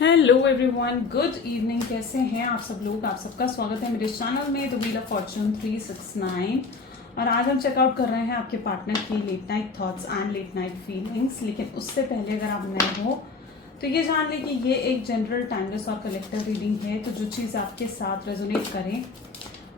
Hello everyone, good evening. कैसे हैं आप सब लोग? आप सबका स्वागत है मेरे चैनल में द व्हील ऑफ फॉर्चून 369। और आज हम चेकआउट कर रहे हैं आपके पार्टनर की late night thoughts and late night feelings. लेकिन उससे पहले अगर आप नए हो तो ये जान लें कि ये एक जनरल टाइमलेस और कलेक्टिव रीडिंग है। तो जो चीज़ आपके साथ रेजोनेट करें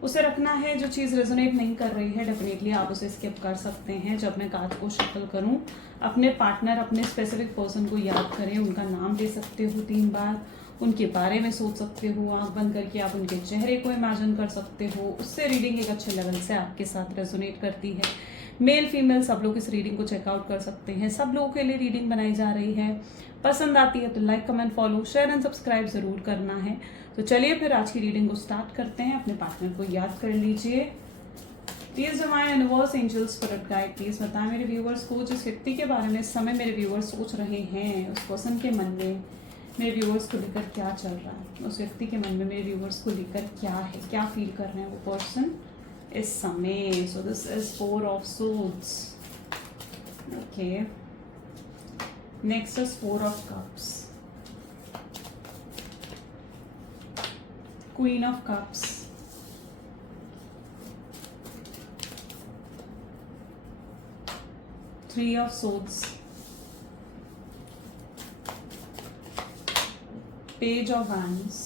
उसे रखना है। जो चीज़ रेजोनेट नहीं कर रही है डेफिनेटली आप उसे स्किप कर सकते हैं। जब मैं कार्ड को शफल करूं, अपने पार्टनर, अपने स्पेसिफिक पर्सन को याद करें, उनका नाम ले सकते हो 3 बार, उनके बारे में सोच सकते हो, आंख बंद करके आप उनके चेहरे को इमेजिन कर सकते हो। उससे रीडिंग एक अच्छे लेवल से आपके साथ रेजोनेट करती है। मेल फीमेल सब लोग इस रीडिंग को चेकआउट कर सकते हैं। सब लोगों के लिए रीडिंग बनाई जा रही है। पसंद आती है तो like, comment, follow, share and subscribe जरूर करना है। तो चलिए फिर आज की रीडिंग को स्टार्ट करते हैं। अपने पार्टनर को याद कर लीजिए। Please divine universe, angels, spirit guide, please बताएं मेरे व्यूअर्स को जिस व्यक्ति के बारे में इस समय मेरे व्यूअर्स सोच रहे हैं, उस पर्सन के मन में मेरे व्यूअर्स को लेकर क्या चल रहा है, उस व्यक्ति के मन में मेरे व्यूअर्स को लेकर क्या है, क्या फील कर रहे हैं वो पर्सन इस समय। So this is 4 of swords. Okay, next is 4 of cups, Queen of Cups, Three of Swords, Page of Wands,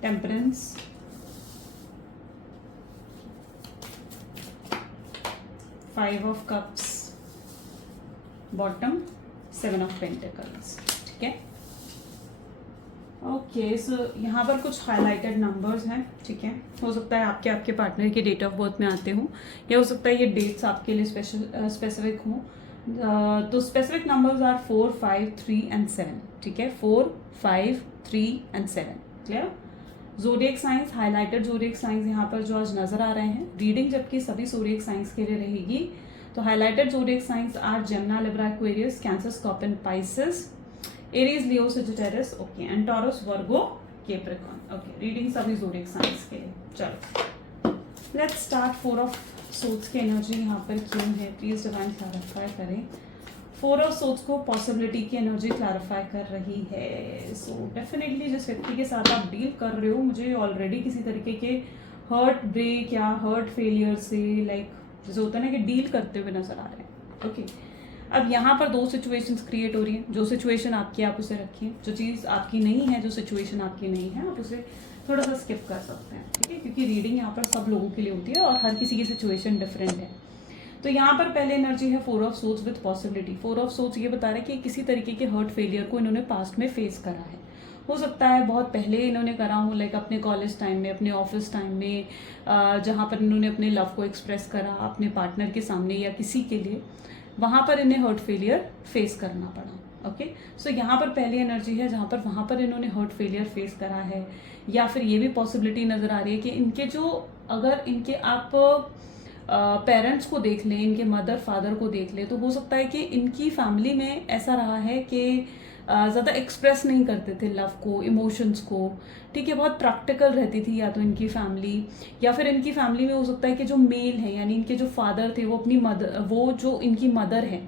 Temperance, Five of Cups, bottom, 7 of Pentacles। ठीक है, ओके। सो यहाँ पर कुछ हाईलाइटेड नंबर्स हैं। ठीक है, हो सकता है आपके पार्टनर की डेट ऑफ बर्थ में आते हों, या हो सकता है ये डेट्स आपके लिए स्पेसिफिक हों। तो स्पेसिफिक नंबर्स आर 4, 5, 3 एंड 7। ठीक है, 4, 5, 3 and 7। Clear? Zodiac science, highlighted zodiac science यहाँ पर जो आज नजर आ रहे हैं। रीडिंग जबकि सभी ज़ोडिएक साइंस के लिए रहेगी। तो highlighted zodiac signs are Gemini, Libra, Aquarius, Cancer, Scorpion, Pisces, Aries, Leo, Sagittarius, okay, and Taurus, Virgo, Capricorn. Okay, reading सभी ज़ोडिएक साइंस के लिए। चलो लेट्स स्टार्ट। 4 ऑफ सोर्ड्स की एनर्जी यहाँ पर क्यों है, प्लीज डिवाइन क्लैरिफाई करें। 4 ऑफ सोर्ड्स को पॉसिबिलिटी की एनर्जी क्लैरिफाई कर रही है। सो डेफिनेटली जिस व्यक्ति के साथ आप डील कर रहे हो, मुझे ऑलरेडी किसी तरीके के हर्ट ब्रेक या हर्ट फेलियर से जैसे होता है ना कि डील करते हुए नजर आ रहे हैं। ओके, अब यहाँ पर 2 सिचुएशंस क्रिएट हो रही हैं। जो सिचुएशन आपकी आप उसे रखिए, जो चीज़ आपकी नहीं है, जो सिचुएशन आपकी नहीं है, आप उसे थोड़ा सा स्किप कर सकते हैं। ठीक है, क्योंकि रीडिंग यहाँ पर सब लोगों के लिए होती है और हर किसी की सिचुएशन डिफरेंट है। तो यहाँ पर पहले एनर्जी है 4 of swords with possibility. 4 of swords ये बता रहा है कि किसी तरीके के हर्ट फेलियर को इन्होंने पास्ट में फेस करा है। हो सकता है बहुत पहले इन्होंने करा हो, लाइक अपने कॉलेज टाइम में, अपने ऑफिस टाइम में, जहाँ पर इन्होंने अपने लव को एक्सप्रेस करा अपने पार्टनर के सामने या किसी के लिए, वहाँ पर इन्हें हर्ट फेलियर फेस करना पड़ा। ओके, सो यहाँ पर पहली एनर्जी है जहाँ पर वहाँ पर इन्होंने हर्ट फेलियर फेस करा है। या फिर ये भी पॉसिबिलिटी नज़र आ रही है कि इनके जो, अगर इनके आप पेरेंट्स को देख लें, इनके मदर फादर को देख लें, तो हो सकता है कि इनकी फैमिली में ऐसा रहा है कि ज़्यादा एक्सप्रेस नहीं करते थे लव को, इमोशंस को। ठीक है, बहुत प्रैक्टिकल रहती थी या तो इनकी फैमिली, या फिर इनकी फैमिली में हो सकता है कि जो मेल है, यानी इनके जो फादर थे, वो अपनी मदर, वो जो इनकी मदर है,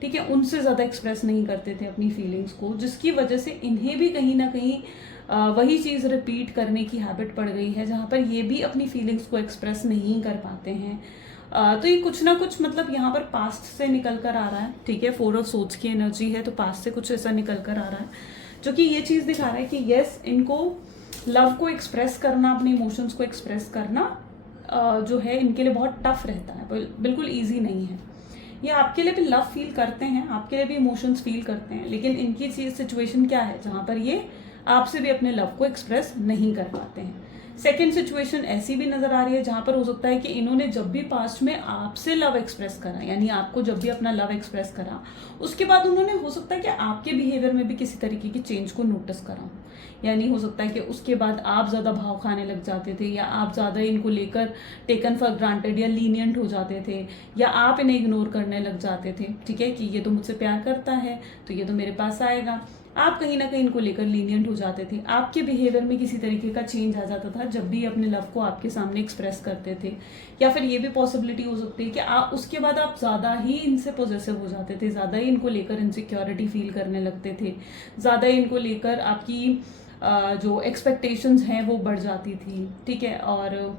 ठीक है, उनसे ज़्यादा एक्सप्रेस नहीं करते थे अपनी फीलिंग्स को, जिसकी वजह से इन्हें भी कहीं ना कहीं वही चीज़ रिपीट करने की हैबिट पड़ गई है, जहाँ पर ये भी अपनी फीलिंग्स को एक्सप्रेस नहीं कर पाते हैं। तो ये कुछ ना कुछ मतलब यहाँ पर पास्ट से निकल कर आ रहा है। ठीक है, 4 ऑफ सोर्ड्स की एनर्जी है, तो पास्ट से कुछ ऐसा निकल कर आ रहा है जो कि ये चीज़ दिखा रहा है कि यस, इनको लव को एक्सप्रेस करना, अपने इमोशंस को एक्सप्रेस करना जो है इनके लिए बहुत टफ रहता है, बिल्कुल ईजी नहीं है। ये आपके लिए भी लव फील करते हैं, आपके लिए भी इमोशंस फील करते हैं, लेकिन इनकी चीज सिचुएशन क्या है जहाँ पर ये आपसे भी अपने लव को एक्सप्रेस नहीं कर पाते हैं। सेकेंड सिचुएशन ऐसी भी नजर आ रही है जहां पर हो सकता है कि इन्होंने जब भी पास्ट में आपसे लव एक्सप्रेस करा, यानी आपको जब भी अपना लव एक्सप्रेस करा, उसके बाद उन्होंने हो सकता है कि आपके बिहेवियर में भी किसी तरीके की चेंज को नोटिस करा। यानी हो सकता है कि उसके बाद आप ज़्यादा भाव खाने लग जाते थे, या आप ज़्यादा इनको लेकर टेकन फॉर ग्रांटेड या लीनियंट हो जाते थे, या आप इन्हें इग्नोर करने लग जाते थे। ठीक है, कि ये तो मुझसे प्यार करता है तो ये तो मेरे पास आएगा, आप कहीं ना कहीं इनको लेकर लीनियंट हो जाते थे, आपके बिहेवियर में किसी तरीके का चेंज आ जाता था जब भी अपने लव को आपके सामने एक्सप्रेस करते थे। या फिर ये भी पॉसिबिलिटी हो सकती है कि आप उसके बाद आप ज़्यादा ही इनसे पॉजेसिव हो जाते थे, ज़्यादा ही इनको लेकर इनसिक्योरिटी फील करने लगते थे, ज़्यादा ही इनको लेकर आपकी जो एक्सपेक्टेशंस हैं वो बढ़ जाती थी, ठीक है। और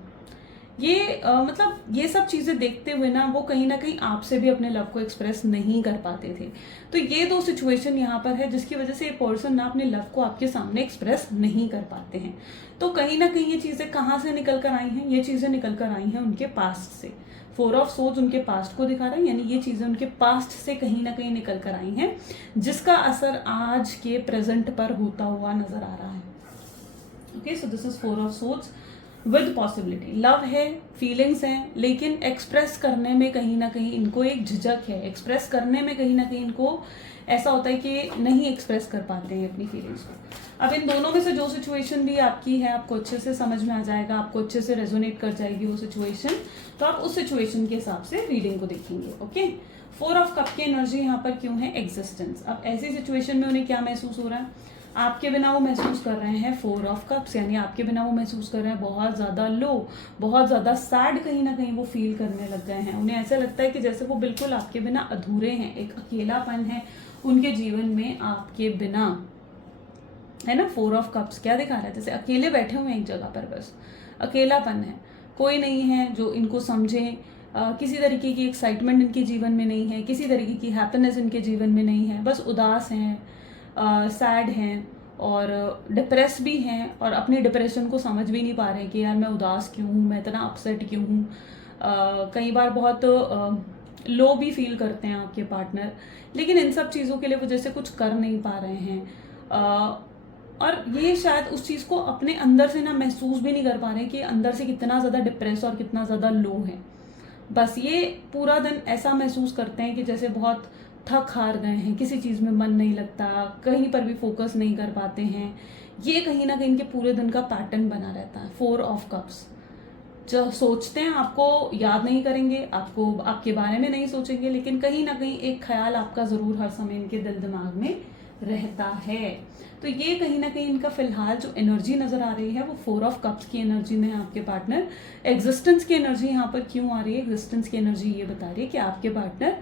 ये मतलब ये सब चीज़ें देखते हुए ना वो कहीं ना कहीं आपसे भी अपने लव को एक्सप्रेस नहीं कर पाते थे। तो ये दो सिचुएशन यहाँ पर है जिसकी वजह से ये पर्सन ना अपने लव को आपके सामने एक्सप्रेस नहीं कर पाते हैं। तो कहीं ना कहीं ये चीज़ें कहाँ से निकल कर आई हैं? ये चीज़ें निकल कर आई हैं उनके पास्ट से। 4 ऑफ सोर्ड्स उनके पास्ट को दिखा रहा है, यानी ये चीज़ें उनके पास्ट से कहीं ना कहीं निकल कर आई हैं जिसका असर आज के प्रेजेंट पर होता हुआ नजर आ रहा है। Okay, so this is 4 of swords with possibility. Love है, फीलिंग्स हैं, लेकिन एक्सप्रेस करने में कहीं ना कहीं इनको एक झिझक है। एक्सप्रेस करने में कहीं ना कहीं इनको ऐसा होता है कि नहीं एक्सप्रेस कर पाते हैं अपनी फीलिंग्स को। अब इन दोनों में से जो सिचुएशन भी आपकी है आपको अच्छे से समझ में आ जाएगा, आपको अच्छे से रेजोनेट कर जाएगी वो सिचुएशन, तो आप उस सिचुएशन के हिसाब से रीडिंग को देखेंगे। ओके, 4 ऑफ कप की एनर्जी यहाँ पर क्यों है? एग्जिस्टेंस। अब ऐसी सिचुएशन में उन्हें क्या महसूस हो रहा है? आपके बिना वो महसूस कर रहे हैं 4 ऑफ कप्स, यानी आपके बिना वो महसूस कर रहे हैं बहुत ज़्यादा लो, बहुत ज़्यादा सैड कहीं ना कहीं वो फील करने लग गए हैं। उन्हें ऐसा लगता है कि जैसे वो बिल्कुल आपके बिना अधूरे हैं, एक अकेलापन है उनके जीवन में आपके बिना, है ना। 4 ऑफ कप्स क्या दिखा रहा है? जैसे अकेले बैठे हुए हैं एक जगह पर, बस अकेलापन है, कोई नहीं है जो इनको समझे, किसी तरीके की एक्साइटमेंट इनके जीवन में नहीं है, किसी तरीके की हैप्पीनेस इनके जीवन में नहीं है, बस उदास हैं, सैड हैं और डिप्रेस भी हैं और अपनी डिप्रेशन को समझ भी नहीं पा रहे हैं कि यार मैं उदास क्यों हूँ, मैं इतना अपसेट क्यों हूँ। कई बार बहुत लो भी फील करते हैं आपके पार्टनर, लेकिन इन सब चीज़ों के लिए वो जैसे कुछ कर नहीं पा रहे हैं। और ये शायद उस चीज़ को अपने अंदर से ना महसूस भी नहीं कर पा रहे हैं कि अंदर से कितना ज़्यादा डिप्रेस और कितना ज़्यादा लो है। बस ये पूरा दिन ऐसा महसूस करते हैं कि जैसे बहुत थक हार गए हैं, किसी चीज़ में मन नहीं लगता, कहीं पर भी फोकस नहीं कर पाते हैं। ये कहीं ना कहीं इनके पूरे दिन का पैटर्न बना रहता है। 4 ऑफ कप्स जो सोचते हैं आपको याद नहीं करेंगे, आपको आपके बारे में नहीं सोचेंगे, लेकिन कहीं ना कहीं एक ख्याल आपका ज़रूर हर समय इनके दिल दिमाग में रहता है। तो ये कहीं ना कहीं इनका फिलहाल जो एनर्जी नजर आ रही है वो 4 ऑफ कप्स की एनर्जी में है आपके पार्टनर। एग्जिस्टेंस की एनर्जी यहाँ पर क्यों आ रही है? एग्जिस्टेंस की एनर्जी ये बता रही है कि आपके पार्टनर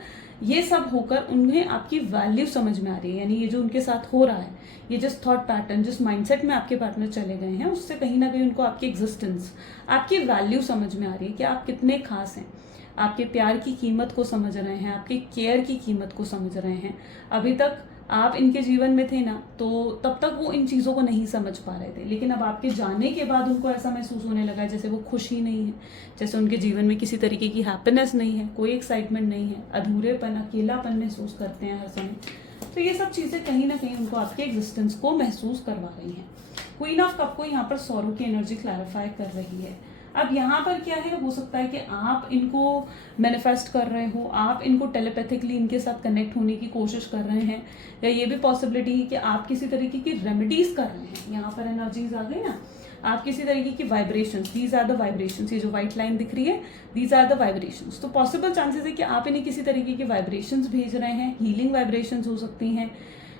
ये सब होकर उन्हें आपकी वैल्यू समझ में आ रही है, यानी ये जो उनके साथ हो रहा है, ये जिस थॉट पैटर्न, जिस माइंडसेट में आपके पार्टनर चले गए हैं, उससे कहीं ना कहीं उनको आपकी एग्जिस्टेंस, आपकी वैल्यू समझ में आ रही है कि आप कितने खास हैं, आपके प्यार की कीमत को समझ रहे हैं, आपके केयर की कीमत को समझ रहे हैं। अभी तक आप इनके जीवन में थे ना, तो तब तक वो इन चीज़ों को नहीं समझ पा रहे थे, लेकिन अब आपके जाने के बाद उनको ऐसा महसूस होने लगा है जैसे वो खुशी नहीं है, जैसे उनके जीवन में किसी तरीके की हैप्पीनेस नहीं है, कोई एक्साइटमेंट नहीं है, अधूरेपन, अकेलापन महसूस करते हैं हर समय। तो ये सब चीज़ें कहीं ना कहीं उनको आपके एग्जिस्टेंस को महसूस करवा रही हैं। क्वीन ऑफ कप को यहाँ पर सॉरो की एनर्जी क्लैरिफाई कर रही है। अब यहाँ पर क्या है, हो सकता है कि आप इनको मैनिफेस्ट कर रहे हो, आप इनको टेलीपैथिकली इनके साथ कनेक्ट होने की कोशिश कर रहे हैं, या ये भी पॉसिबिलिटी है कि आप किसी तरीके की रेमेडीज कर रहे हैं। यहाँ पर एनर्जीज आ गई ना, आप किसी तरीके की vibrations, these are the vibrations, ये जो व्हाइट लाइन दिख रही है दीज आर द वाइब्रेशंस। तो पॉसिबल चांसेस है कि आप इन्हें किसी तरीके की वाइब्रेशंस भेज रहे हैं, हीलिंग वाइब्रेशंस हो सकती हैं,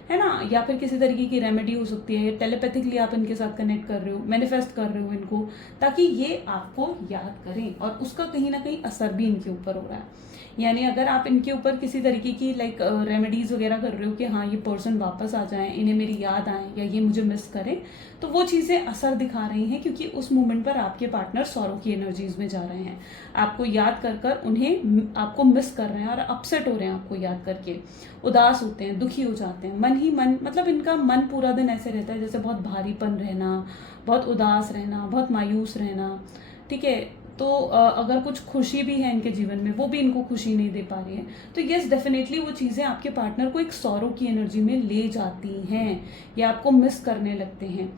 है ना, या फिर किसी तरीके की रेमेडी हो सकती है, टेलीपैथिकली आप इनके साथ कनेक्ट कर रहे हो, मैनिफेस्ट कर रहे हो इनको, ताकि ये आपको याद करें, और उसका कहीं ना कहीं असर भी इनके ऊपर हो रहा है। यानी अगर आप इनके ऊपर किसी तरीके की लाइक रेमेडीज वगैरह कर रहे हो कि हाँ ये पर्सन वापस आ जाए, इन्हें मेरी याद आए, या ये मुझे मिस करें, तो वो चीज़ें असर दिखा रही हैं, क्योंकि उस मोमेंट पर आपके पार्टनर सॉरो की एनर्जीज में जा रहे हैं, आपको याद कर कर उन्हें आपको मिस कर रहे हैं और अपसेट हो रहे हैं आपको याद करके, उदास होते हैं, दुखी हो जाते हैं, मन ही मन, मतलब इनका मन पूरा दिन ऐसे रहता है जैसे बहुत भारीपन रहना, बहुत उदास रहना, बहुत मायूस रहना, ठीक है। तो अगर कुछ खुशी भी है इनके जीवन में, वो भी इनको खुशी नहीं दे पा रही है, तो यस डेफिनेटली वो चीज़ें आपके पार्टनर को एक सॉरो की एनर्जी में ले जाती हैं, या आपको मिस करने लगते हैं।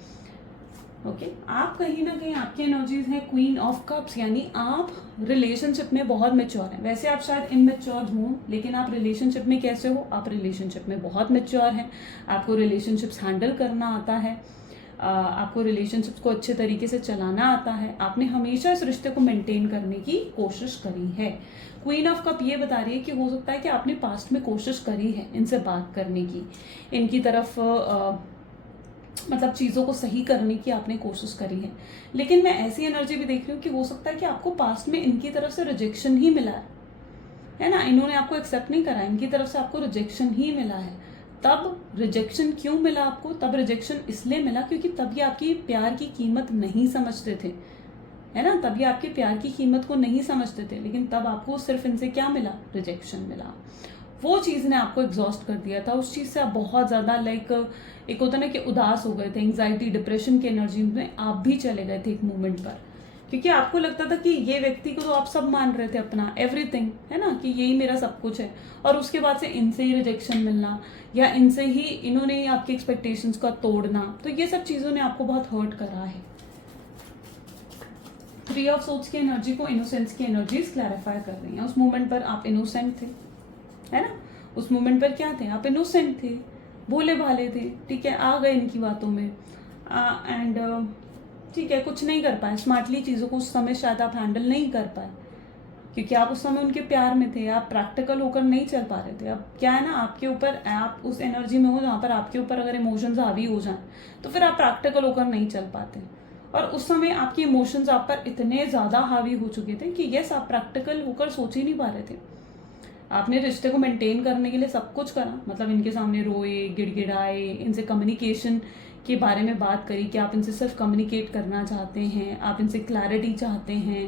ओके, आप कहीं ना कहीं आपकी एनर्जीज हैं क्वीन ऑफ कप्स, यानी आप रिलेशनशिप में बहुत मेच्योर हैं। वैसे आप शायद इनमेच्योर हों, लेकिन आप रिलेशनशिप में कैसे हो? आप रिलेशनशिप में बहुत मेच्योर हैं, आपको रिलेशनशिप्स हैंडल करना आता है, आपको रिलेशनशिप्स को अच्छे तरीके से चलाना आता है, आपने हमेशा इस रिश्ते को मेंटेन करने की कोशिश करी है। क्वीन ऑफ कप ये बता रही है कि हो सकता है कि आपने पास्ट में कोशिश करी है इनसे बात करने की, इनकी तरफ मतलब चीज़ों को सही करने की आपने कोशिश करी है, लेकिन मैं ऐसी एनर्जी भी देख रही हूँ कि हो सकता है कि आपको पास्ट में इनकी तरफ से रिजेक्शन ही मिला है ना, इन्होंने आपको एक्सेप्ट नहीं करा, इनकी तरफ से आपको रिजेक्शन ही मिला है। तब रिजेक्शन क्यों मिला आपको? तब रिजेक्शन इसलिए मिला क्योंकि तब ये आपकी प्यार की कीमत नहीं समझते थे, है ना, तब ये आपके प्यार की कीमत को नहीं समझते थे, लेकिन तब आपको सिर्फ इनसे क्या मिला? रिजेक्शन मिला। वो चीज़ ने आपको एग्जॉस्ट कर दिया था, उस चीज़ से आप बहुत ज़्यादा एक होता ना कि उदास हो गए थे, एंग्जाइटी डिप्रेशन की एनर्जी में आप भी चले गए थे एक मोमेंट पर, क्योंकि आपको लगता था कि ये व्यक्ति को तो आप सब मान रहे थे अपना एवरीथिंग, है ना, कि यही मेरा सब कुछ है, और उसके बाद से इनसे ही रिजेक्शन मिलना या इनसे ही इन्होंने ही आपकी एक्सपेक्टेशंस का तोड़ना, तो ये सब चीज़ों ने आपको बहुत हर्ट करा है। 3 ऑफ सोर्ड्स की एनर्जी को इनोसेंस की एनर्जीज क्लैरिफाई कर रही हैं। उस मोमेंट पर आप इनोसेंट थे, है ना, उस मोमेंट पर क्या थे? आप इनोसेंट थे, भोले भाले थे, ठीक है, आ गए इनकी बातों में एंड ठीक है, कुछ नहीं कर पाए स्मार्टली चीज़ों को, उस समय शायद आप हैंडल नहीं कर पाए क्योंकि आप उस समय उनके प्यार में थे, आप प्रैक्टिकल होकर नहीं चल पा रहे थे। अब क्या है ना, आपके ऊपर आप उस एनर्जी में हो जहाँ पर आपके ऊपर अगर इमोशंस हावी हो जाएं तो फिर आप प्रैक्टिकल होकर नहीं चल पाते, और उस समय आपके इमोशंस आप पर इतने ज़्यादा हावी हो चुके थे कि यस, आप प्रैक्टिकल होकर सोच ही नहीं पा रहे थे। आपने रिश्ते को मेंटेन करने के लिए सब कुछ करा, मतलब इनके सामने रोए, गिड़गिड़ाए, इनसे कम्युनिकेशन के बारे में बात करी कि आप इनसे सिर्फ कम्युनिकेट करना चाहते हैं, आप इनसे क्लैरिटी चाहते हैं,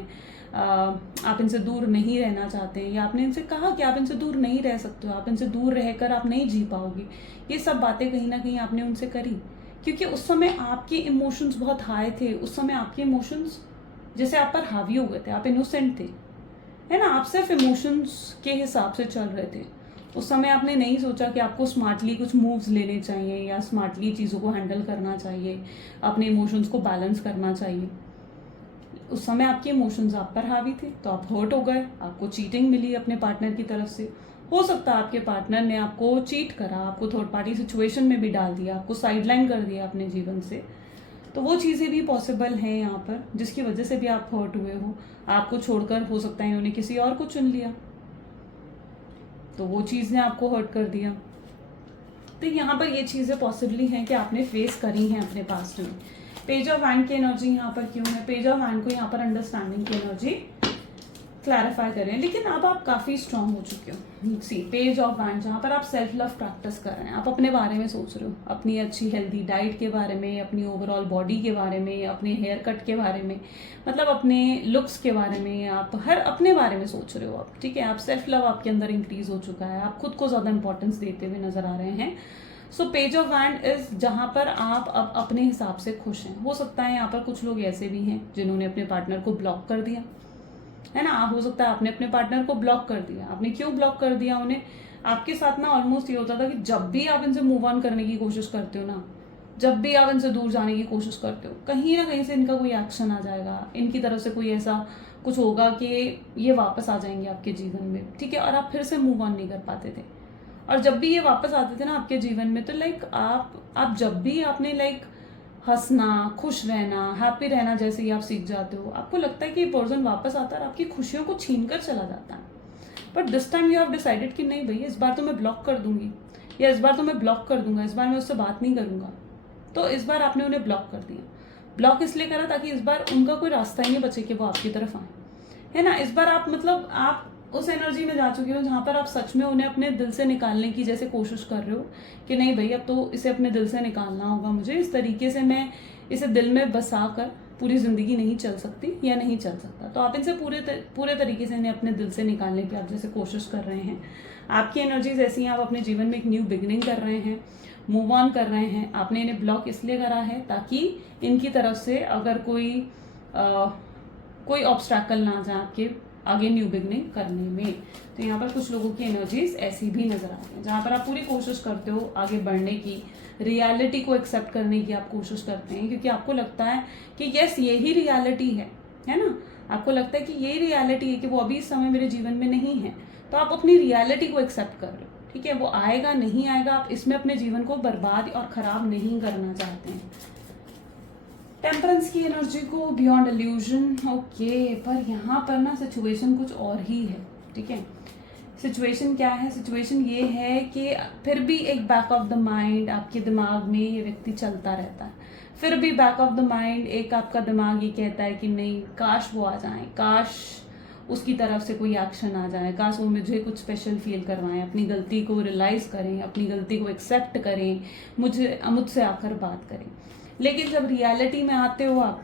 आप इनसे दूर नहीं रहना चाहते हैं, या आपने इनसे कहा कि आप इनसे दूर नहीं रह सकते हो, आप इनसे दूर रहकर आप नहीं जी पाओगे। ये सब बातें कहीं ना कहीं आपने उनसे करी क्योंकि उस समय आपके इमोशंस बहुत हाई थे, उस समय आपके इमोशंस जैसे आप पर हावी हो गए थे, आप इनोसेंट थे, है ना, आप सिर्फ इमोशंस के हिसाब से चल रहे थे। उस समय आपने नहीं सोचा कि आपको स्मार्टली कुछ मूव्स लेने चाहिए या स्मार्टली चीज़ों को हैंडल करना चाहिए, अपने इमोशंस को बैलेंस करना चाहिए। उस समय आपके इमोशंस आप पर हावी थे तो आप हर्ट हो गए, आपको चीटिंग मिली अपने पार्टनर की तरफ से। हो सकता है आपके पार्टनर ने आपको चीट करा, आपको थर्ड पार्टी सिचुएशन में भी डाल दिया, आपको साइडलाइन कर दिया अपने जीवन से, तो वो चीज़ें भी पॉसिबल हैं यहाँ पर, जिसकी वजह से भी आप हर्ट हुए हो। आपको छोड़कर हो सकता है इन्होंने किसी और को चुन लिया, तो वो चीज़ ने आपको हर्ट कर दिया। तो यहाँ पर ये चीज़ें पॉसिबली हैं कि आपने फेस करी हैं अपने पास्ट में। पेज ऑफ वैंड की एनर्जी यहाँ पर क्यों है? पेज ऑफ वैंड को यहाँ पर अंडरस्टैंडिंग की एनर्जी क्लैरिफाई करें, लेकिन अब आप काफ़ी स्ट्रांग हो चुके हो। सी पेज ऑफ वैंड जहाँ पर आप सेल्फ लव प्रैक्टिस कर रहे हैं, आप अपने बारे में सोच रहे हो, अपनी अच्छी हेल्दी डाइट के बारे में, अपनी ओवरऑल बॉडी के बारे में, अपने हेयर कट के बारे में, मतलब अपने लुक्स के बारे में, आप हर अपने बारे में सोच रहे हो आप, ठीक है, आप सेल्फ लव आपके अंदर इंक्रीज हो चुका है, आप खुद को ज़्यादा इंपॉर्टेंस देते हुए नजर आ रहे हैं। So page of wand is जहाँ पर आप अब अपने हिसाब से खुश हैं। हो सकता है यहाँ पर कुछ लोग ऐसे भी हैं जिन्होंने अपने पार्टनर को ब्लॉक कर दिया, है ना, हो सकता है आपने अपने पार्टनर को ब्लॉक कर दिया। आपने क्यों ब्लॉक कर दिया उन्हें? आपके साथ ना ऑलमोस्ट ये होता था कि जब भी आप इनसे मूव ऑन करने की कोशिश करते हो ना, जब भी आप इनसे दूर जाने की कोशिश करते हो, कहीं ना कहीं से इनका कोई एक्शन आ जाएगा, इनकी तरफ से कोई ऐसा कुछ होगा कि ये वापस आ जाएंगे आपके जीवन में, ठीक है, और आप फिर से मूव ऑन नहीं कर पाते थे। और जब भी ये वापस आते थे ना आपके जीवन में, तो आप जब भी आपने हंसना, खुश रहना, हैप्पी रहना जैसे ही आप सीख जाते हो, आपको लगता है कि ये पर्सन वापस आता है और आपकी खुशियों को छीन कर चला जाता है। But this time you have decided कि नहीं भाई, इस बार तो मैं ब्लॉक कर दूंगी, या इस बार तो मैं ब्लॉक कर दूंगा, इस बार मैं उससे बात नहीं करूंगा। तो इस बार आपने उन्हें ब्लॉक कर दिया। ब्लॉक इसलिए करा ताकि इस बार उनका कोई रास्ता ही नहीं बचे कि वो आपकी तरफ आए, है ना। इस बार आप उस एनर्जी में जा चुके हो जहाँ पर आप सच में उन्हें अपने दिल से निकालने की जैसे कोशिश कर रहे हो कि नहीं भाई, अब तो इसे अपने दिल से निकालना होगा मुझे, इस तरीके से मैं इसे दिल में बसा कर पूरी ज़िंदगी नहीं चल सकती या नहीं चल सकता। तो आप इनसे पूरे तरीके से इन्हें अपने दिल से निकालने की आप जैसे कोशिश कर रहे हैं। आपकी एनर्जीज ऐसी हैं, आप अपने जीवन में एक न्यू बिगिनिंग कर रहे हैं, मूव ऑन कर रहे हैं। आपने इन्हें ब्लॉक इसलिए करा है ताकि इनकी तरफ से अगर कोई ऑब्स्ट्रैकल ना जाए आपके आगे न्यू बिगनिंग करने में। तो यहाँ पर कुछ लोगों की एनर्जीज ऐसी भी नजर आ रही है जहाँ पर आप पूरी कोशिश करते हो आगे बढ़ने की, रियलिटी को एक्सेप्ट करने की आप कोशिश करते हैं, क्योंकि आपको लगता है कि यस यही रियलिटी है ना, आपको लगता है कि यही रियलिटी है कि वो अभी इस समय मेरे जीवन में नहीं है। तो आप अपनी रियलिटी को एक्सेप्ट कर रहे हो, ठीक है, वो आएगा नहीं आएगा, आप इसमें अपने जीवन को बर्बाद और खराब नहीं करना चाहते हैं। टेम्परेंस की एनर्जी को बियॉन्ड इल्यूजन, ओके, पर यहाँ पर ना सिचुएशन कुछ और ही है, ठीक है। सिचुएशन क्या है? सिचुएशन ये है कि फिर भी एक बैक ऑफ द माइंड आपके दिमाग में ये व्यक्ति चलता रहता है, फिर भी बैक ऑफ द माइंड एक आपका दिमाग ये कहता है कि नहीं, काश वो आ जाए, काश उसकी तरफ से कोई एक्शन आ जाए, काश वो मुझे कुछ स्पेशल फील करवाएं, अपनी गलती को रियलाइज करें, अपनी गलती को एक्सेप्ट करें, मुझसे आकर बात करें। लेकिन जब रियलिटी में आते हो आप,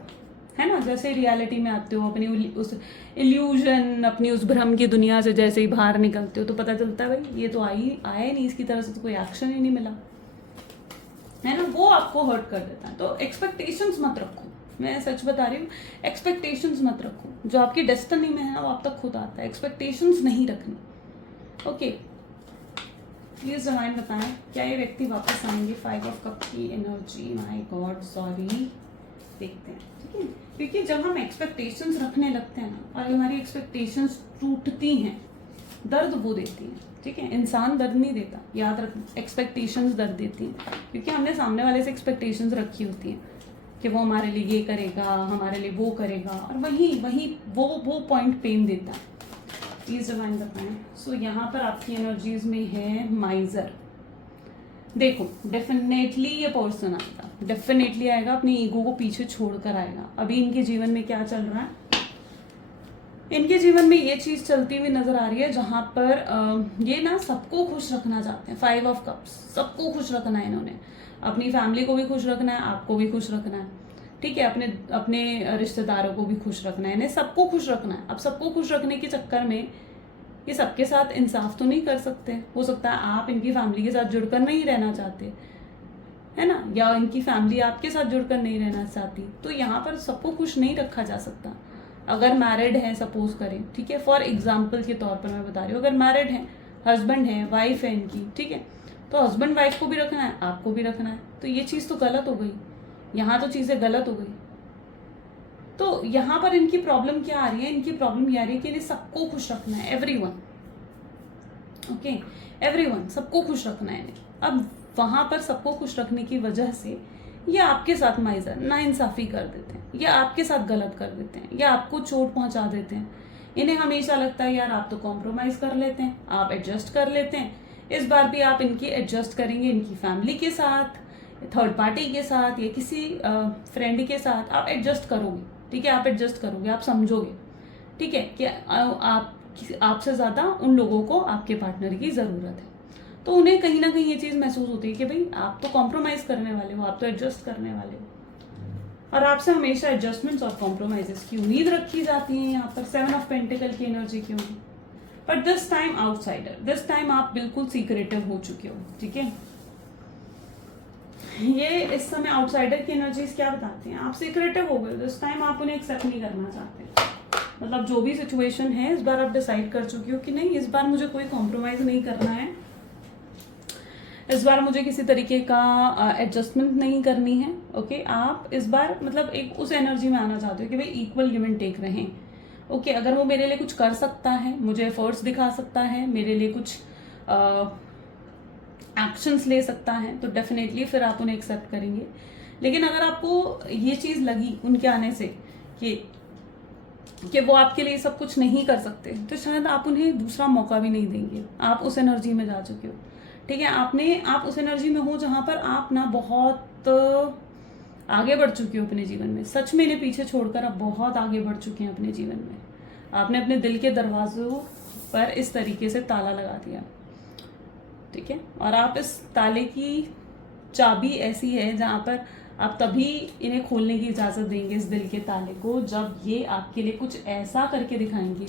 है ना, जैसे रियलिटी में आते हो, अपनी उस इल्यूजन, अपनी उस भ्रम की दुनिया से जैसे ही बाहर निकलते हो तो पता चलता है भाई ये तो आया नहीं, इसकी तरफ से तो कोई एक्शन ही नहीं मिला, है ना, वो आपको हर्ट कर देता है। तो एक्सपेक्टेशंस मत रखो, मैं सच बता रही हूँ, एक्सपेक्टेशंस मत रखो। जो आपकी डेस्टिनी में है वो आप तक खुद आता है, एक्सपेक्टेशंस नहीं रखनी, ओके। प्लीज डिवाइन बताएं क्या ये व्यक्ति वापस आएंगे? 5 ऑफ कप की एनर्जी, माय गॉड सॉरी, देखते हैं, ठीक है। क्योंकि जब हम एक्सपेक्टेशंस रखने लगते हैं ना, और हमारी एक्सपेक्टेशंस टूटती हैं, दर्द वो देती हैं, ठीक है। इंसान दर्द नहीं देता, याद रखना, एक्सपेक्टेशंस दर्द देती हैं, क्योंकि हमने सामने वाले से एक्सपेक्टेशंस रखी होती हैं कि वो हमारे लिए ये करेगा, हमारे लिए वो करेगा, और वही वो पॉइंट पेन देता है। प्लीज डिवाइन बताएं। सो यहाँ पर आपकी एनर्जीज में है माइजर। देखो, डेफिनेटली ये पर्सन आएगा, डेफिनेटली आएगा, अपनी ईगो को पीछे छोड़कर आएगा। अभी इनके जीवन में क्या चल रहा है? इनके जीवन में ये चीज चलती हुई नजर आ रही है जहां पर ये ना सबको खुश रखना चाहते हैं। 5 ऑफ कप्स, सबको खुश रखना है इन्होंने, अपनी फैमिली को भी खुश रखना है, आपको भी खुश रखना है, ठीक है, अपने रिश्तेदारों को भी खुश रखना है, इन्हें सबको खुश रखना है। अब सबको खुश रखने के चक्कर में ये सबके साथ इंसाफ तो नहीं कर सकते। हो सकता है आप इनकी फैमिली के साथ जुड़कर नहीं रहना चाहते, है ना, या इनकी फैमिली आपके साथ जुड़कर नहीं रहना चाहती, तो यहाँ पर सबको खुश नहीं रखा जा सकता। अगर मैरिड है, सपोज करें, ठीक है, फॉर एग्जाम्पल के तौर पर मैं बता रही हूँ, अगर मैरिड है, हस्बैंड है, वाइफ है इनकी, ठीक है, तो हस्बैंड वाइफ को भी रखना है, आपको भी रखना है, तो ये चीज़ तो गलत हो गई, यहाँ तो चीज़ें गलत हो गई। तो यहाँ पर इनकी प्रॉब्लम क्या आ रही है? इनकी प्रॉब्लम ये आ रही है कि इन्हें सबको खुश रखना है, एवरीवन, ओके, एवरीवन, सबको खुश रखना है इन्हें। अब वहां पर सबको खुश रखने की वजह से ये आपके साथ माइजर नाइंसाफी कर देते हैं, या आपके साथ गलत कर देते हैं, या आपको चोट पहुंचा देते हैं। इन्हें हमेशा लगता है यार आप तो कॉम्प्रोमाइज कर लेते हैं, आप एडजस्ट कर लेते हैं, इस बार भी आप इनकी एडजस्ट करेंगे, इनकी फैमिली के साथ, थर्ड पार्टी के साथ, या किसी फ्रेंड के साथ आप एडजस्ट करोगे, ठीक है, आप एडजस्ट करोगे, आप समझोगे, ठीक है, कि आपसे ज्यादा उन लोगों को आपके पार्टनर की जरूरत है। तो उन्हें कहीं ना कहीं ये चीज महसूस होती है कि भाई आप तो कॉम्प्रोमाइज करने वाले हो, आप तो एडजस्ट करने वाले हो, और आपसे हमेशा एडजस्टमेंट्स और कॉम्प्रोमाइजेस की उम्मीद रखी जाती है। यहाँ पर 7 ऑफ पेंटिकल की एनर्जी क्यों है? But this time outsider, this time आप बिल्कुल सीक्रेटिव हो चुके हो, ठीक है। ये इस समय आउटसाइडर की एनर्जीज क्या बताते हैं? आप सीक्रेटिव हो गए, दिस टाइम आप उन्हें एक्सेप्ट नहीं करना चाहते। मतलब जो भी सिचुएशन है, इस बार आप डिसाइड कर चुकी हो कि नहीं, इस बार मुझे कोई कॉम्प्रोमाइज नहीं करना है, इस बार मुझे किसी तरीके का एडजस्टमेंट नहीं करनी है, ओके। आप इस बार मतलब एक उस एनर्जी में आना चाहते हो कि भाई इक्वल गिव एंड टेक रहें, ओके। अगर वो मेरे लिए कुछ कर सकता है, मुझे एफर्ट्स दिखा सकता है, मेरे लिए कुछ एक्शंस ले सकता है, तो डेफिनेटली फिर आप उन्हें एक्सेप्ट करेंगे। लेकिन अगर आपको ये चीज़ लगी उनके आने से कि वो आपके लिए सब कुछ नहीं कर सकते, तो शायद आप उन्हें दूसरा मौका भी नहीं देंगे। आप उस एनर्जी में जा चुके हो, ठीक है, आप उस एनर्जी में हो जहां पर आप ना बहुत आगे बढ़ चुके हो अपने जीवन में। सच में इन्हें पीछे छोड़कर आप बहुत आगे बढ़ चुके हैं अपने जीवन में। आपने अपने दिल के दरवाजों पर इस तरीके से ताला लगा दिया, ठीक है, और आप इस ताले की चाबी ऐसी है जहां पर आप तभी इन्हें खोलने की इजाजत देंगे, इस दिल के ताले को, जब ये आपके लिए कुछ ऐसा करके दिखाएंगे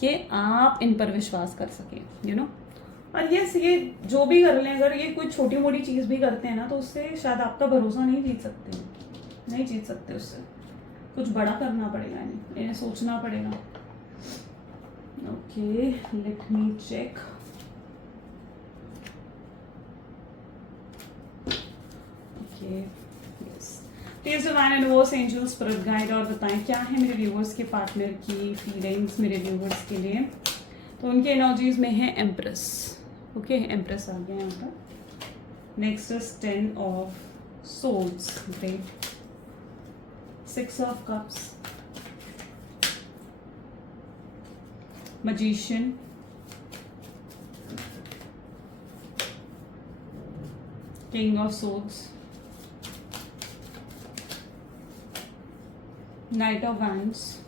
कि आप इन पर विश्वास कर सके, यू नो। और ये जो भी कर लें, अगर ये कोई छोटी मोटी चीज भी करते हैं ना, तो उससे शायद आपका भरोसा नहीं जीत सकते उससे कुछ बड़ा करना पड़ेगा, इन्हें सोचना पड़ेगा। Okay, let me check. Okay, please divine universe, angel, spirit guide, और बताएं क्या है मेरे व्यूवर्स के पार्टनर की फीलिंग्स मेरे व्यूवर्स के लिए। तो उनके एनर्जीज में है एम्प्रेस, ओके, एम्प्रेस आ गया यहाँ पर। Next is 10 of swords, great. 6 of cups, magician, king of swords, night of wands,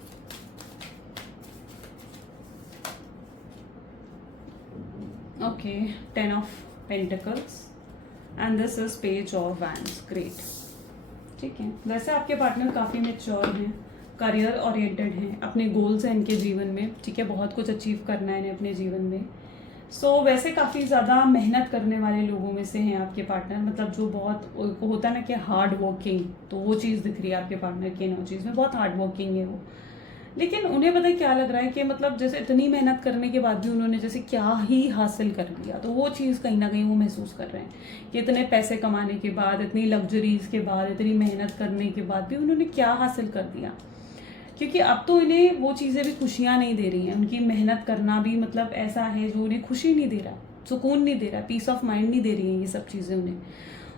okay, 10 of pentacles and this is page of wands. Great, ठीक है। वैसे आपके पार्टनर काफ़ी मैच्योर हैं, करियर ओरिएंटेड हैं, अपने गोल्स हैं इनके जीवन में, ठीक है, बहुत कुछ अचीव करना है इन्हें अपने जीवन में। वैसे काफ़ी ज़्यादा मेहनत करने वाले लोगों में से हैं आपके पार्टनर, मतलब जो बहुत होता है ना कि हार्ड वर्किंग, तो वो चीज़ दिख रही है आपके पार्टनर की एनर्जीज में, बहुत हार्ड वर्किंग है वो। लेकिन उन्हें पता है क्या लग रहा है कि मतलब जैसे इतनी मेहनत करने के बाद भी उन्होंने जैसे क्या ही हासिल कर लिया, तो वो चीज़ कहीं ना कहीं वो महसूस कर रहे हैं कि इतने पैसे कमाने के बाद, इतनी लग्जरीज के बाद, इतनी मेहनत करने के बाद भी उन्होंने क्या हासिल कर दिया। क्योंकि अब तो इन्हें वो चीज़ें भी खुशियाँ नहीं दे रही हैं, उनकी मेहनत करना भी मतलब ऐसा है जो उन्हें खुशी नहीं दे रहा, सुकून नहीं दे रहा, पीस ऑफ माइंड नहीं दे रही है ये सब चीज़ें उन्हें।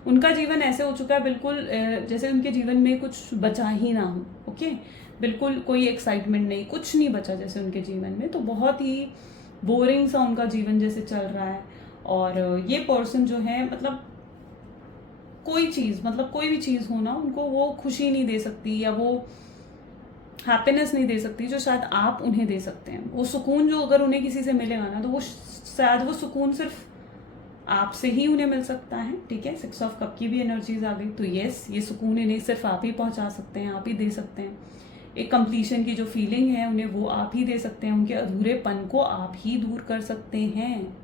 उनका जीवन ऐसे हो चुका है बिल्कुल जैसे उनके जीवन में कुछ बचा ही ना हो। ओके, बिल्कुल कोई एक्साइटमेंट नहीं, कुछ नहीं बचा जैसे उनके जीवन में, तो बहुत ही बोरिंग सा उनका जीवन जैसे चल रहा है। और ये पर्सन जो है मतलब कोई चीज़, मतलब कोई भी चीज़ हो ना, उनको वो खुशी नहीं दे सकती या वो हैप्पीनेस नहीं दे सकती जो शायद आप उन्हें दे सकते हैं। वो सुकून जो अगर उन्हें किसी से मिलेगा ना, तो वो शायद वो सुकून सिर्फ आपसे ही उन्हें मिल सकता है। ठीक है, 6 ऑफ कप की भी एनर्जीज आ गई, तो यस, ये सुकून इन्हें सिर्फ आप ही पहुंचा सकते हैं, आप ही दे सकते हैं। एक कंप्लीशन की जो फीलिंग है उन्हें वो आप ही दे सकते हैं, उनके अधूरेपन को आप ही दूर कर सकते हैं।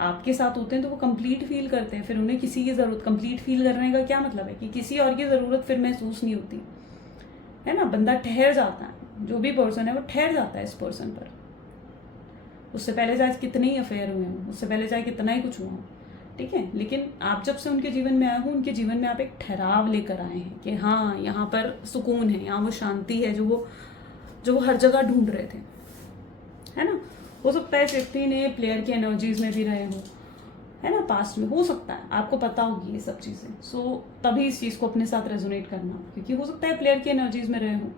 आपके साथ होते हैं तो वो कंप्लीट फील करते हैं, फिर उन्हें किसी की ज़रूरत, कंप्लीट फील करने का क्या मतलब है कि किसी और की ज़रूरत फिर महसूस नहीं होती है ना। बंदा ठहर जाता है, जो भी पर्सन है वो ठहर जाता है इस पर्सन पर। उससे पहले चाहे कितने ही अफेयर हुए हों, उससे पहले चाहे कितना ही कुछ हुआ हो, ठीक है, लेकिन आप जब से उनके जीवन में आए हो, उनके जीवन में आप एक ठहराव लेकर आए हैं कि हाँ, यहाँ पर सुकून है, यहाँ वो शांति है जो वो हर जगह ढूंढ रहे थे, है ना। हो सकता है इस व्यक्ति ने प्लेयर की एनर्जीज में भी रहे हो, है ना, पास्ट में, हो सकता है आपको पता होगी ये सब चीज़ें। तभी इस चीज़ को अपने साथ रेजोनेट करना, क्योंकि हो सकता है प्लेयर की एनर्जीज में रहे हो,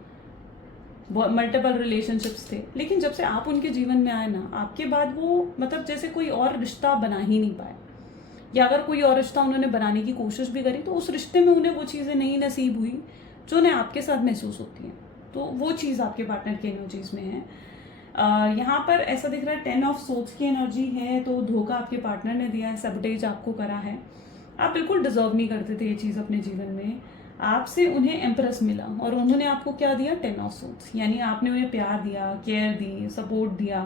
मल्टीपल रिलेशनशिप्स थे, लेकिन जब से आप उनके जीवन में आए ना, आपके बाद वो मतलब जैसे कोई और रिश्ता बना ही नहीं पाए, या अगर कोई और रिश्ता उन्होंने बनाने की कोशिश भी करी तो उस रिश्ते में उन्हें वो चीज़ें नहीं नसीब हुई जो उन्हें आपके साथ महसूस होती हैं। तो वो चीज़ आपके पार्टनर की एनर्जीज में है। यहाँ पर ऐसा दिख रहा है 10 ऑफ सोर्ड्स की एनर्जी है, तो धोखा आपके पार्टनर ने दिया है, सबटेज आपको करा है। आप बिल्कुल डिजर्व नहीं करते थे ये चीज़ अपने जीवन में, आपसे उन्हें एम्प्रेस मिला और उन्होंने आपको क्या दिया, 10 ऑफ सोर्ड्स, यानी आपने उन्हें प्यार दिया, केयर दी, सपोर्ट दिया,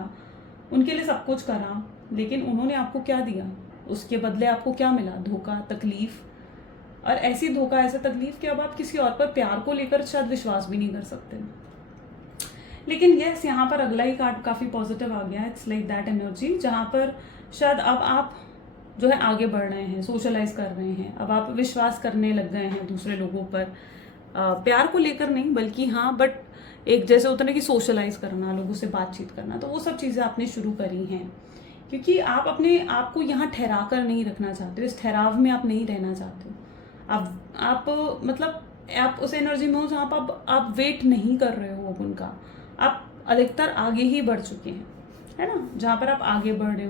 उनके लिए सब कुछ करा, लेकिन उन्होंने आपको क्या दिया, उसके बदले आपको क्या मिला, धोखा, तकलीफ। और ऐसी धोखा, ऐसा तकलीफ कि अब आप किसी और पर प्यार को लेकर शायद विश्वास भी नहीं कर सकते। लेकिन यस, यहाँ पर अगला ही कार्ड काफ़ी पॉजिटिव आ गया है, इट्स लाइक दैट एनर्जी, जहाँ पर शायद अब आप जो है आगे बढ़ रहे हैं, सोशलाइज कर रहे हैं, अब आप विश्वास करने लग गए हैं दूसरे लोगों पर, प्यार को लेकर नहीं, बल्कि हाँ, बट एक जैसे होता है ना कि सोशलाइज करना, लोगों से बातचीत करना, तो वो सब चीज़ें आपने शुरू करी हैं, क्योंकि आप अपने आप को यहाँ ठहरा कर नहीं रखना चाहते हो, इस ठहराव में आप नहीं रहना चाहते हो। आप मतलब आप उस एनर्जी में हो जहाँ पर आप वेट नहीं कर रहे हो अब उनका, आप अधिकतर आगे ही बढ़ चुके हैं, है ना, जहाँ पर आप आगे बढ़ रहे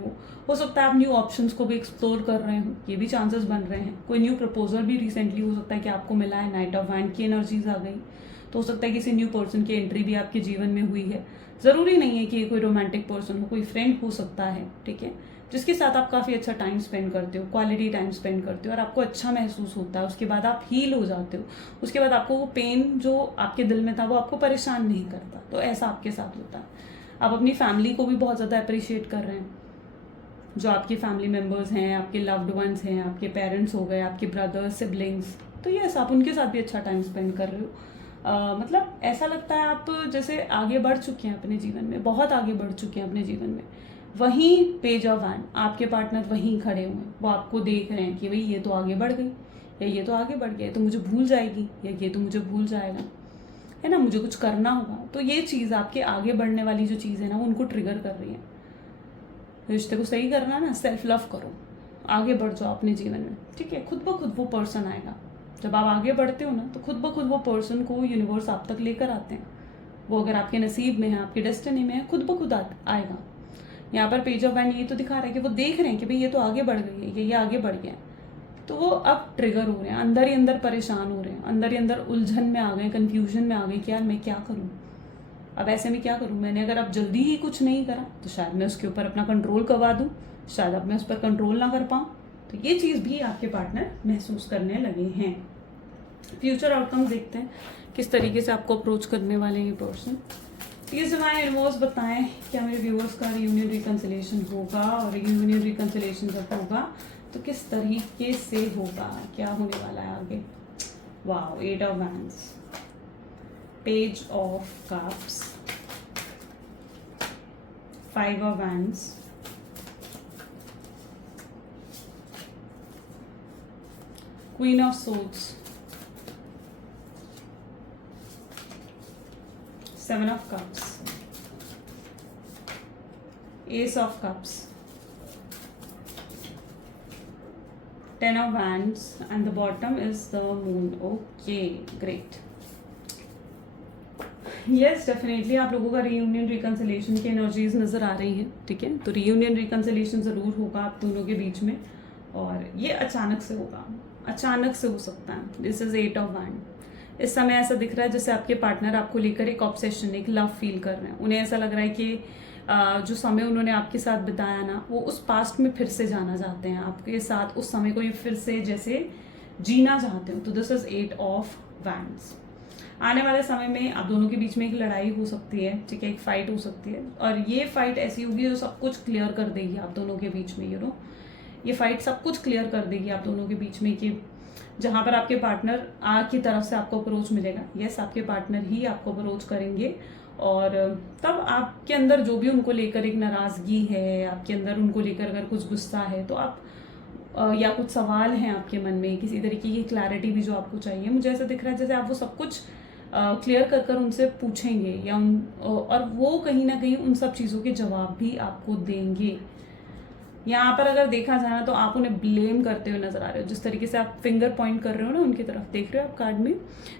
हो सकता है आप न्यू ऑप्शंस को भी एक्सप्लोर कर रहे हो, ये भी चांसेस बन रहे हैं। कोई न्यू प्रपोजल भी रिसेंटली हो सकता है कि आपको मिला है, नाइट ऑफ वैंड की एनर्जीज आ गई, तो हो सकता है किसी न्यू पर्सन की एंट्री भी आपके जीवन में हुई है। ज़रूरी नहीं है कि कोई रोमांटिक पर्सन हो, कोई फ्रेंड हो सकता है, ठीक है, जिसके साथ आप काफ़ी अच्छा टाइम स्पेंड करते हो, क्वालिटी टाइम स्पेंड करते हो और आपको अच्छा महसूस होता है, उसके बाद आप हील हो जाते हो, उसके बाद आपको वो पेन जो आपके दिल में था वो आपको परेशान नहीं करता, तो ऐसा आपके साथ होता है। आप अपनी फैमिली को भी बहुत ज़्यादा अप्रिशिएट कर रहे हैं, जो आपके फैमिली मेम्बर्स हैं, आपके लव्ड वंस हैं, आपके पेरेंट्स हो गए, आपके ब्रदर्स, सिबलिंग्स, तो यस, आप उनके साथ भी अच्छा टाइम स्पेंड कर रहे हो। मतलब ऐसा लगता है आप जैसे आगे बढ़ चुके हैं अपने जीवन में, बहुत आगे बढ़ चुके हैं अपने जीवन में। वहीं पेज ऑफ वैंड, आपके पार्टनर वहीं खड़े हुए हैं, वो आपको देख रहे हैं कि भाई ये तो आगे बढ़ गई, या ये तो आगे बढ़ गया, तो मुझे भूल जाएगी, या ये तो मुझे भूल जाएगा, है ना, मुझे कुछ करना होगा। तो ये चीज़ आपके आगे बढ़ने वाली जो चीज़ है ना, वो उनको ट्रिगर कर रही है। रिश्ते को सही करना ना, सेल्फ लव करो, आगे बढ़ जाओ अपने जीवन में, ठीक है, खुद ब खुद वो पर्सन आएगा, जब आप आगे बढ़ते हो ना तो खुद ब खुद वो पर्सन को यूनिवर्स आप तक लेकर आते हैं। वो अगर आपके नसीब में है, आपकी डेस्टिनी में है, खुद ब खुद आएगा। यहाँ पर पेज ऑफ वैंड ये तो दिखा रहा है कि वो देख रहे हैं कि भाई ये तो आगे बढ़ गई है, ये आगे बढ़ गया है, तो वो अब ट्रिगर हो रहे हैं, अंदर ही अंदर परेशान हो रहे हैं, अंदर ही अंदर उलझन में आ गए, कन्फ्यूजन में आ गए कि यार मैं क्या करूँ, अब ऐसे में क्या करूँ। मैंने अगर अब जल्दी ही कुछ नहीं करा तो शायद मैं उसके ऊपर अपना कंट्रोल करवा दूँ, शायद अब मैं उस पर कंट्रोल ना कर पाऊँ। तो ये चीज़ भी आपके पार्टनर महसूस करने लगे हैं। फ्यूचर आउटकम्स देखते हैं किस तरीके से आपको अप्रोच करने वाले हैं ये पर्सन। प्लीज डिवाइन यूनिवर्स बताएं क्या मेरे व्यूअर्स का रियूनियन रिकंसिलिएशन होगा, और रियूनियन रिकंसिलिएशन जब होगा तो किस तरीके से होगा, क्या होने वाला है आगे। Wow, 8 of wands, page of cups, 5 of wands, queen of swords, 7 of cups, ace of cups, 10 of wands, and the bottom is the moon. Okay, great. Yes, definitely आप लोगों का reunion reconciliation की एनर्जीज नज़र आ रही हैं, ठीक है। तो reunion reconciliation ज़रूर होगा आप दोनों के बीच में, और ये अचानक से होगा, अचानक से हो सकता है। This is 8 of wands। इस समय ऐसा दिख रहा है जैसे आपके पार्टनर आपको लेकर एक ऑब्सेशन, एक लव फील कर रहे हैं। उन्हें ऐसा लग रहा है कि जो समय उन्होंने आपके साथ बिताया ना, वो उस पास्ट में फिर से जाना चाहते हैं, आपके साथ उस समय को ये फिर से जैसे जीना चाहते हो। तो दिस इज 8 ऑफ वैंड्स। आने वाले समय में आप दोनों के बीच में एक लड़ाई हो सकती है, ठीक है, एक फाइट हो सकती है, और ये फाइट ऐसी होगी जो सब कुछ क्लियर कर देगी आप दोनों के बीच में। ये फाइट सब कुछ क्लियर कर देगी आप दोनों के बीच में, कि जहाँ पर आपके पार्टनर की तरफ से आपको अप्रोच मिलेगा, यस आपके पार्टनर ही आपको अप्रोच करेंगे, और तब आपके अंदर जो भी उनको लेकर एक नाराज़गी है, आपके अंदर उनको लेकर अगर कुछ गुस्सा है, तो आप या कुछ सवाल हैं आपके मन में, किसी तरीके की क्लैरिटी भी जो आपको चाहिए, मुझे ऐसा दिख रहा है जैसे आप वो सब कुछ क्लियर कर कर उनसे पूछेंगे, या और वो कहीं ना कहीं उन सब चीज़ों के जवाब भी आपको देंगे। यहाँ पर अगर देखा जाए ना तो आप उन्हें ब्लेम करते हुए नजर आ रहे हो, जिस तरीके से आप फिंगर पॉइंट कर रहे हो ना उनकी तरफ, देख रहे हो आप कार्ड में,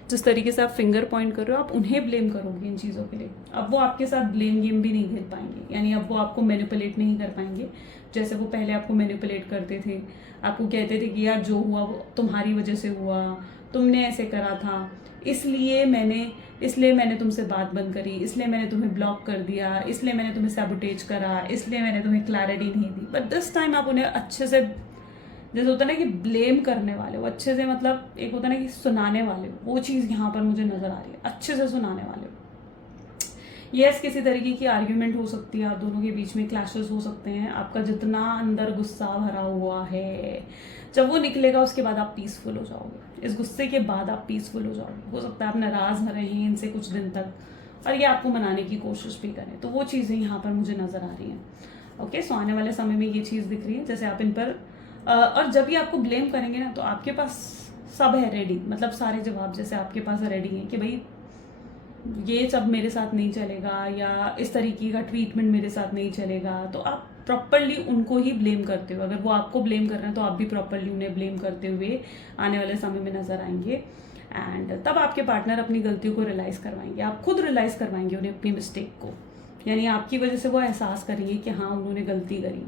जिस तरीके से आप फिंगर पॉइंट कर रहे हो, आप उन्हें ब्लेम करोगे इन चीज़ों के लिए। अब वो आपके साथ ब्लेम गेम भी नहीं खेल पाएंगे, यानी अब वो आपको मैनिपुलेट नहीं कर पाएंगे जैसे वो पहले आपको मैनिपुलेट करते थे। आपको कहते थे कि यार जो हुआ वो तुम्हारी वजह से हुआ, तुमने ऐसे करा था, इसलिए मैंने तुमसे बात बंद करी, इसलिए मैंने तुम्हें ब्लॉक कर दिया, इसलिए मैंने तुम्हें सैबोटेज करा, इसलिए मैंने तुम्हें क्लैरिटी नहीं दी। बट दिस टाइम आप उन्हें अच्छे से, जैसे होता है ना कि ब्लेम करने वाले हो, अच्छे से, मतलब एक होता है ना कि सुनाने वाले हो, वो चीज़ यहाँ पर मुझे नज़र आ रही है, अच्छे से सुनाने वाले हो। यस, किसी तरीके की आर्ग्यूमेंट हो सकती है, आप दोनों के बीच में क्लैशेस हो सकते हैं। आपका जितना अंदर गुस्सा भरा हुआ है, जब वो निकलेगा उसके बाद आप पीसफुल हो जाओगे। इस गुस्से के बाद आप पीसफुल हो जाओगे। हो सकता है आप नाराज़ रहे हैं इनसे कुछ दिन तक, और ये आपको मनाने की कोशिश भी करें, तो वो चीज़ें यहाँ पर मुझे नज़र आ रही हैं। ओके, सो आने वाले समय में ये चीज़ दिख रही है जैसे आप इन पर, और जब भी आपको ब्लेम करेंगे ना तो आपके पास सब है रेडी, मतलब सारे जवाब जैसे आपके पास रेडी हैं कि भाई ये सब मेरे साथ नहीं चलेगा, या इस तरीके का ट्रीटमेंट मेरे साथ नहीं चलेगा। तो आप प्रॉपरली उनको ही ब्लेम करते हो, अगर वो आपको ब्लेम कर रहे हैं तो आप भी प्रॉपरली उन्हें ब्लेम करते हुए आने वाले समय में नजर आएंगे। एंड तब आपके पार्टनर अपनी गलतियों को रियलाइज़ करवाएंगे, आप खुद रियलाइज़ करवाएंगे उन्हें अपनी मिस्टेक को, यानी आपकी वजह से वो एहसास करेंगे कि हाँ उन्होंने गलती करी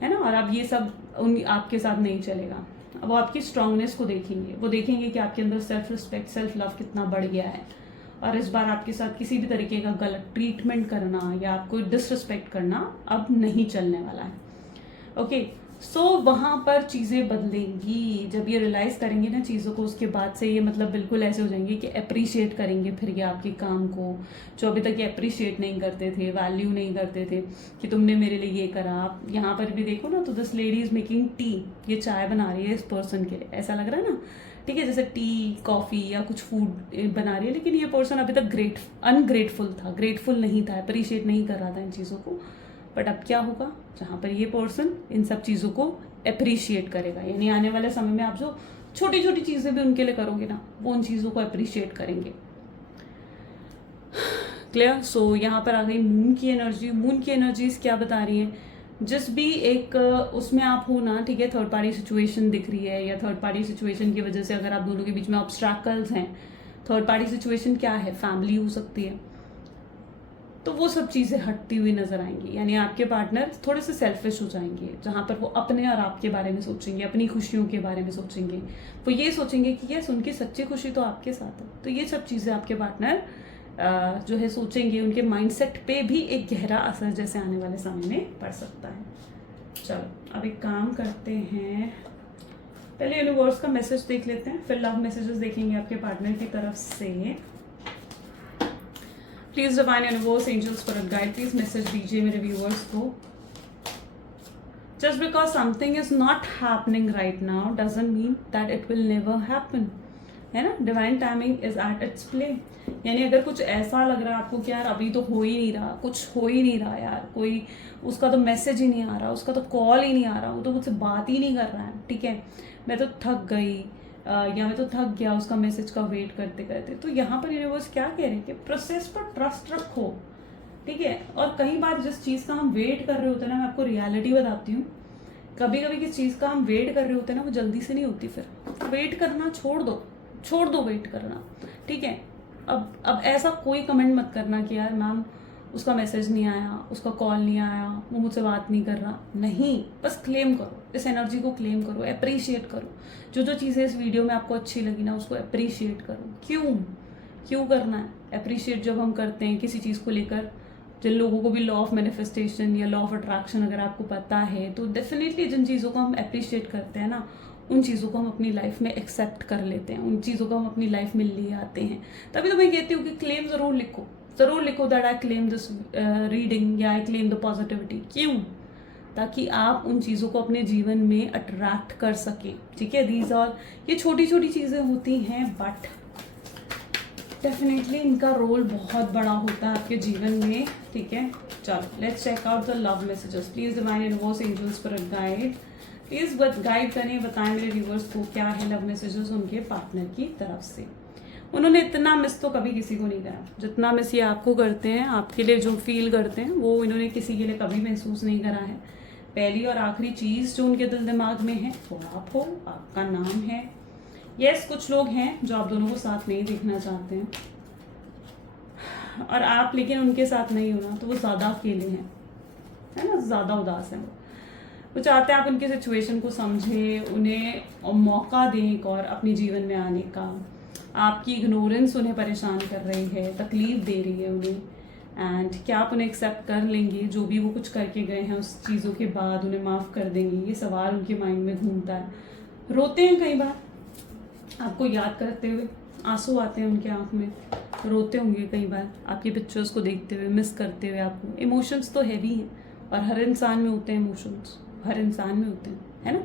है ना, और अब ये सब आपके साथ नहीं चलेगा। अब वो आपकी स्ट्रांगनेस को देखेंगे, वो देखेंगे कि आपके अंदर सेल्फ रिस्पेक्ट, सेल्फ लव कितना बढ़ गया है, और इस बार आपके साथ किसी भी तरीके का गलत ट्रीटमेंट करना या आपको डिसरिस्पेक्ट करना अब नहीं चलने वाला है। ओके, सो वहाँ पर चीज़ें बदलेंगी जब ये रियलाइज़ करेंगे ना चीज़ों को, उसके बाद से ये मतलब बिल्कुल ऐसे हो जाएंगे कि अप्रिशिएट करेंगे फिर ये आपके काम को, जो अभी तक ये अप्रिशिएट नहीं करते थे, वैल्यू नहीं करते थे कि तुमने मेरे लिए ये करा। आप यहाँ पर भी देखो ना तो this lady is making tea, ये चाय बना रही है इस पर्सन के लिए, ऐसा लग रहा है ना, ठीक है, जैसे टी कॉफ़ी या कुछ फूड बना रही है, लेकिन ये पर्सन अभी तक अनग्रेटफुल था, ग्रेटफुल नहीं था, अप्रिशिएट नहीं कर रहा था इन चीज़ों को। बट अब क्या होगा, जहाँ पर ये पर्सन इन सब चीज़ों को अप्रिशिएट करेगा, यानी आने वाले समय में आप जो छोटी छोटी चीज़ें भी उनके लिए करोगे ना, वो उन चीज़ों को अप्रिशिएट करेंगे। क्लियर। सो यहाँ पर आ गई मून की एनर्जी। मून की एनर्जीज क्या बता रही है, जिस भी एक उसमें आप हो ना, ठीक है, थर्ड पार्टी सिचुएशन दिख रही है, या थर्ड पार्टी सिचुएशन की वजह से अगर आप दोनों के बीच में ऑब्स्ट्रैकल्स हैं, थर्ड पार्टी सिचुएशन क्या है, फैमिली हो सकती है, तो वो सब चीज़ें हटती हुई नजर आएंगी। यानी आपके पार्टनर थोड़े से सेल्फिश हो जाएंगे, जहाँ पर वो अपने और आपके बारे में सोचेंगे, अपनी खुशियों के बारे में सोचेंगे। वो ये सोचेंगे कि यस, उनकी सच्ची खुशी तो आपके साथ है। तो ये सब चीज़ें आपके पार्टनर जो है सोचेंगे, उनके माइंडसेट पे भी एक गहरा असर जैसे आने वाले समय में पड़ सकता है। चलो अब एक काम करते हैं, पहले यूनिवर्स का मैसेज देख लेते हैं, फिर लव मैसेजेस देखेंगे आपके पार्टनर की तरफ से। Please divine universe, angels, spirit guide, please message दीजिए मेरे व्यूअर्स को। Just because something is not happening right now doesn't mean that it will never happen, है ना। Divine timing is at its play. यानी अगर कुछ ऐसा लग रहा है आपको कि यार अभी तो हो ही नहीं रहा, कुछ हो ही नहीं रहा यार, कोई उसका तो मैसेज ही नहीं आ रहा, उसका तो कॉल ही नहीं आ रहा, वो तो मुझसे बात ही नहीं कर रहा है, ठीक है, मैं तो थक गई या मैं तो थक गया उसका मैसेज का वेट करते करते, तो यहाँ पर यूनिवर्स क्या कह रहे हैं कि प्रोसेस पर ट्रस्ट रखो, ठीक है। और कई बार जिस चीज़ का हम वेट कर रहे होते हैं ना, मैं आपको रियलिटी बताती हूँ, कभी कभी किस चीज़ का हम वेट कर रहे होते हैं ना, वो जल्दी से नहीं होती। फिर वेट करना छोड़ दो वेट करना, ठीक है। अब ऐसा कोई कमेंट मत करना कि यार मैम उसका मैसेज नहीं आया, उसका कॉल नहीं आया, वो मुझसे बात नहीं कर रहा। नहीं, बस क्लेम करो, इस एनर्जी को क्लेम करो, अप्रिशिएट करो। जो चीज़ें इस वीडियो में आपको अच्छी लगी ना, उसको अप्रिशिएट करो। क्यों करना है अप्रिशिएट? जब हम करते हैं किसी चीज़ को लेकर, जिन लोगों को भी लॉ ऑफ मैनिफेस्टेशन या लॉ ऑफ अट्रैक्शन अगर आपको पता है, तो डेफिनेटली जिन चीज़ों को हम अप्रिशिएट करते हैं ना, उन चीज़ों को हम अपनी लाइफ में एक्सेप्ट कर लेते हैं, उन चीज़ों को हम अपनी लाइफ में ले आते हैं। तभी तो मैं कहती हूँ कि क्लेम ज़रूर लिखो that I claim this reading या आई क्लेम द पॉजिटिविटी। क्यों? ताकि आप उन चीज़ों को अपने जीवन में अट्रैक्ट कर सकें, ठीक है। दीज ऑल, ये छोटी छोटी चीज़ें होती हैं, बट डेफिनेटली इनका रोल बहुत बड़ा होता है आपके जीवन में, ठीक है। चलो let's check out the love messages. Please divine universe, angels, spirit guide, please guide करें, बताएं मेरे व्यूवर्स को क्या है लव मैसेजेस उनके पार्टनर की तरफ से। उन्होंने इतना मिस तो कभी किसी को नहीं करा जितना मिस ये आपको करते हैं, आपके लिए जो फील करते हैं वो इन्होंने किसी के लिए कभी महसूस नहीं करा है। पहली और आखिरी चीज़ जो उनके दिल दिमाग में है वो आप हो, आपका नाम है। यस, कुछ लोग हैं जो आप दोनों को साथ नहीं देखना चाहते हैं, और आप लेकिन उनके साथ नहीं हो ना, तो वो ज़्यादा अकेले हैं, है ना, ज़्यादा उदास हैं। वो चाहते हैं आप उनकी सिचुएशन को समझें, उन्हें मौका दें एक और अपने जीवन में आने का। आपकी इग्नोरेंस उन्हें परेशान कर रही है, तकलीफ दे रही है उन्हें, एंड क्या आप उन्हें एक्सेप्ट कर लेंगे? जो भी वो कुछ करके गए हैं उस चीज़ों के बाद उन्हें माफ़ कर देंगे? ये सवाल उनके माइंड में घूमता है। रोते हैं कई बार आपको याद करते हुए, आंसू आते हैं उनके आँख में, रोते होंगे कई बार आपकी पिक्चर्स को देखते हुए, मिस करते हुए आपको। इमोशंस तो हैवी हैं और हर इंसान में होते हैं इमोशंस, हर इंसान में होते हैं, है ना।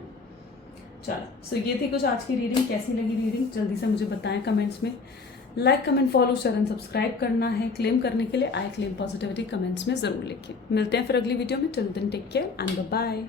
चलो सो ये थी कुछ आज की रीडिंग। कैसी लगी रीडिंग जल्दी से मुझे बताएं कमेंट्स में। Like, comment, follow, share and subscribe करना है। क्लेम करने के लिए आई क्लेम पॉजिटिविटी कमेंट्स में ज़रूर लिखें। मिलते हैं फिर अगली वीडियो में। Till then take care and bye bye.